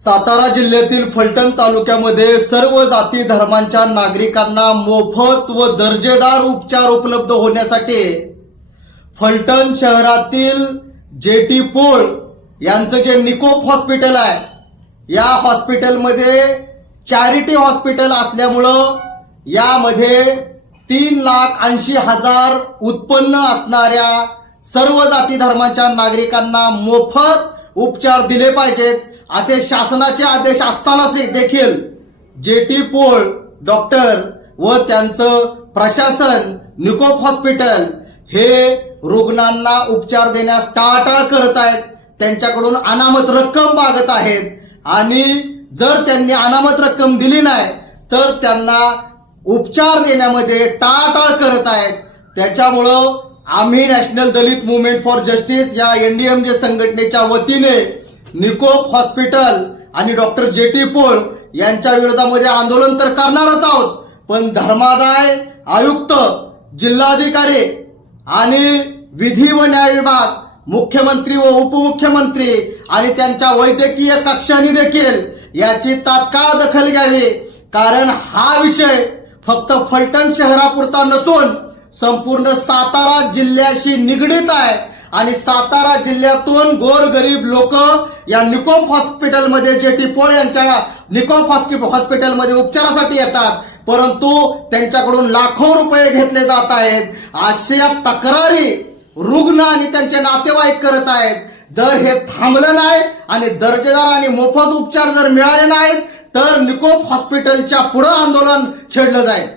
सातारा जिल्ह्यातील फलटण तालुक्यामध्ये सर्व जाती धर्मांच्या नागरिकांना मोफत व दर्जेदार उपचार उपलब्ध होण्यासाठी फलटण शहरातील जेटी पोळ यांचं जे निकोप हॉस्पिटल आहे या हॉस्पिटलमध्ये चॅरिटी हॉस्पिटल असल्यामुळं यामध्ये तीन लाख ऐंशी हजार उत्पन्न असणाऱ्या सर्व जाती धर्माच्या नागरिकांना मोफत उपचार दिले पाहिजेत. असे शासनाचे आदेश असताना देखील जेटी पोळ डॉक्टर व त्यांचं प्रशासन निकोप हॉस्पिटल हे रुग्णांना उपचार देण्यास टाळाटाळ करत आहेत. त्यांच्याकडून अनामत रक्कम मागत आहेत. आणि जर त्यांनी अनामत रक्कम दिली नाही तर त्यांना उपचार देण्यामध्ये टाळाटाळ करत आहेत. त्याच्यामुळं आम्ही national Dalit movement for justice या एनडीएमजे संघटनेच्या वतीने निकोप हॉस्पिटल आणि डॉक्टर जे टी पोळ यांच्या विरोधामध्ये आंदोलन तर करणारच आहोत पण धर्मादाय आयुक्त जिल्हाधिकारी आणि विधी व न्याय विभाग मुख्यमंत्री व उपमुख्यमंत्री आणि त्यांच्या वैद्यकीय कक्षाने देखील याची तात्काळ दखल घ्यावी कारण हा विषय फक्त फलटण शहरापुरता नसून संपूर्ण सातारा जिल्ह्याशी निगडीत आहे. आणि सातारा जिल्ह्यातून गोरगरीब लोक या निकोप हॉस्पिटलमध्ये जे टिपोळ यांच्या निकोप हॉस्पिटलमध्ये उपचारासाठी येतात परंतु त्यांच्याकडून लाखो रुपये घेतले जात आहेत. अशा तक्रारी रुग्ण आणि त्यांचे नातेवाईक करत आहेत. जर हे थांबलं नाही आणि दर्जेदार आणि मोफत उपचार जर मिळाले नाहीत तर निकोप हॉस्पिटलच्या पुढं आंदोलन छेडलं जाईल.